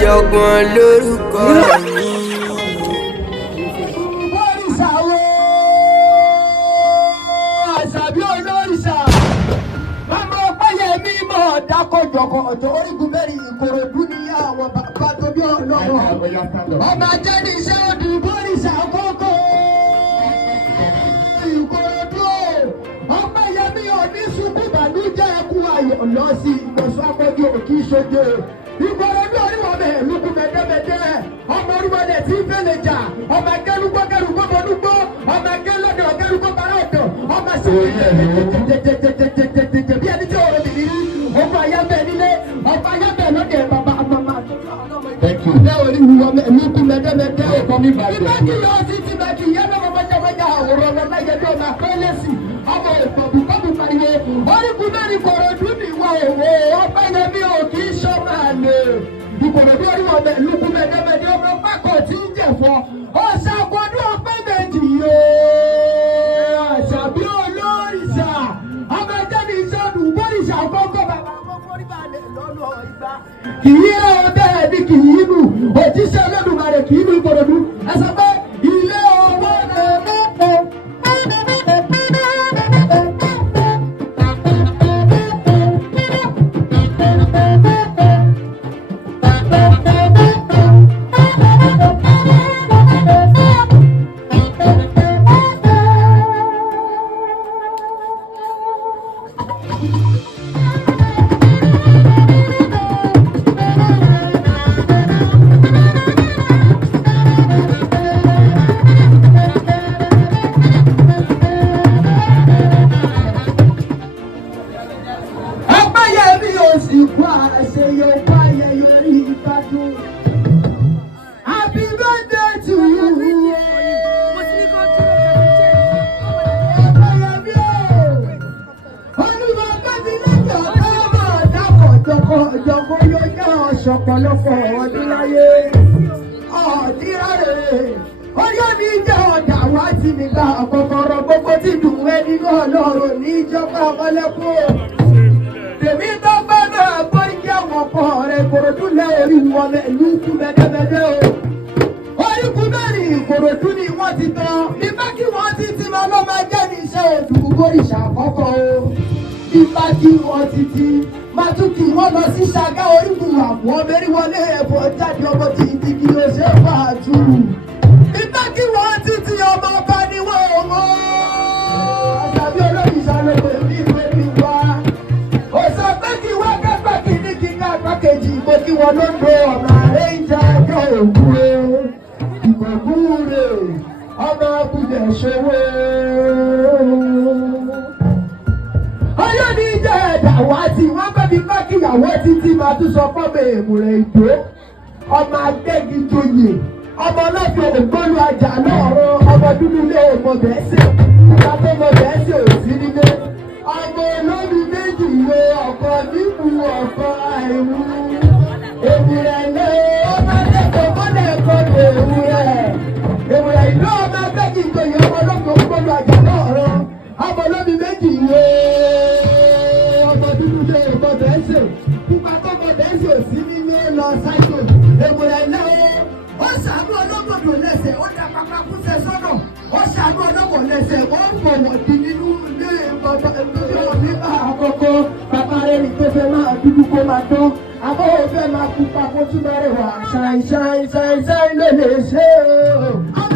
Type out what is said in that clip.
Àjọgbọ́n lórúkọ mi. Òrìṣà wo àṣàbí olórìṣà mama Ọpẹ́yẹmí mọ̀ dákọ̀jọ̀kọ̀ ọ̀jọ̀ orígun mẹ́rin Ìkòròdú ní àwọn bàbá tó bí ọlọ́run ọmọ ajé ní iṣẹ́ òdì bórìṣà kókó Ìkòròdú Ọpẹ́yẹmí òní ṣubú ìbànújẹ́ ẹkú ayọ̀ lọ sí ìgbọ̀nsọ́ akọ́jú òkì ìṣojú Ìkòròdú oríwọ̀ bẹ̀ lukú mẹ́tẹ́mẹ́tẹ́ ọmọ orúmọlẹ̀ tí ń fẹ́lẹ̀ jà ọmọ akẹ́lúgbọ́ kẹrùgbọ́ bọ́dúgbọ́ ọmọ akẹ́lọ́dọ̀ kẹrùgbọ́ bàrà ọ̀dọ̀ ọmọ sí tètè bí ẹni tí ò rẹ̀ nìyí ọkọ̀ ayábẹ̀ nílé ọkọ̀ ayábẹ̀ lọ́dẹ̀ bàbá màmá ẹ ò rí wúwo lukú mẹ́tẹ́mẹ́tẹ́ ọkọ̀ mi bàjẹ́ ìbá kì yọ sí ti bá kì yẹ lọ́wọ́ mọ́jàmọ́jà àwòrán ọlọ́láyẹ tó máa pẹ́ lẹ́sìn ọmọ ìfọ̀bùkọ́bù pariwo orígun mẹ́rin Ìkòròdú nìwọ òwò Ọpẹ́yẹmí ò kì í ṣọ́ máa lè Ìkòròdú oríwọ̀ bẹ̀ lukú mẹ́tẹ́mẹ́tẹ́ ọmọ pákó tí ń jẹ̀fọ́ ọ̀sàgbọ́dún ọpẹ́ méjì yóò àṣàbí olórìṣà ọmọ ẹjẹ́ ní ìṣọ́nù bórìṣà kọ́kọ́ bàbá ọmọkùnrin bá lè lọ́nà ìgbà kì í rẹ̀ ọ bẹ́ẹ̀ ni kì í nù òjíṣẹ́ Olódùmarè kì í nù Ìkòròdú ẹ sọ pé ilé owó lẹ́ẹ̀mẹ́ẹ̀ẹ́. Happy birthday to you. Ọ̀pọ̀lọpọ̀ ọdún láyé ọ̀dírárẹ̀ ọyọ́ ní ìjẹ́ ọ̀dà wá tí mi gba ọ̀kọ̀kọ̀rọ̀ gbogbo tí dùn ẹni náà lọ́rùn ní ìjọba ọmọlẹ́kùn tèmi tó bá náà gbọ́ ìjẹ́ àwọn ọkọ̀ rẹ̀ Ìkòròdú lẹ́ẹ̀rí wọn ìlú kú mẹ́tẹ́mẹ́tẹ́ o orígun mẹ́rin Ìkòròdú ni wọ́n ti tán nígbà kí wọ́n ti máa lọ́ máa jẹ́ ní iṣẹ́ òdùkú bórìṣà àkọ́kọ́ o nígbà kí wọ́n ti máa tún kí wọ́n lọ sí Ṣàgá orígun àwọn mẹ́rìnwọlé ẹ̀bọ̀ jáde ọmọ tí ìdí kí o ṣe máa tú nígbà kí wọ́n ti ọmọ ọba ni wọ́n mọ́ àṣàbí olórìṣà ló pè ní ìwé mi wá ó sọ pé kí wọ́n kẹ́gbẹ́ kí ní kí ní apá kejì mo kí wọ́n ló ń lo ọ̀nà àrẹ́jà ẹjọ́ òkúre ìgbòkúre ọmọ abúlé ṣòwò ọyọ́ ní ìjẹ́ ẹ̀dá wá tí wọ́n bẹ́ mi bá kíyàwó títí máa tún sọ fọ́mọ èmùrẹ̀ ìdó ọmọ agbẹ́gidóye ọmọ ọlọ́fẹ́ ògbólú ajá lọ́rọ̀ ọmọ dúdú lé ọmọ bẹ́ẹ̀sẹ̀ ìgbà tó mọ bẹ́ẹ̀sẹ̀ ò sí nílé ọmọ olómi méjì wo ọkọ níbu ọkọ àìwú èmùrẹ̀ lé ọmọ akẹ́kọ̀ọ́ mọ́lẹ̀ ẹ̀kọ́ lè èmùrẹ̀ ìdó ọmọ agbẹ́gidóye ọmọ ọlọ́fẹ́ ògbólú ajá lọ́rọ̀ ọmọ olómi méjì wo ọmọ dúdú lé ọmọ bẹ́ẹ̀sẹ̀ ìgbà tó mọ bẹ́ẹ̀sẹ̀ ò sí nílé lọ sáyò èmùrẹ̀ lé ó ṣàánú ọlọ́gbọ̀dọ̀ lẹ́sẹ̀ ó dá pápá kúṣẹ́ sọ́nà ó ṣàánú ọlọ́gbọ̀ lẹ́sẹ̀ ó ń fọwọ́ di nínú ilé bàbá nígbà àkọ́kọ́ bàbá rẹ̀ ní tó fẹ́ máa dúdú kó máa tán àbọ̀ ó fẹ́ máa pupa kó tún bá rẹ̀ wá ṣàìṣàìṣàìṣàì lè ṣe é.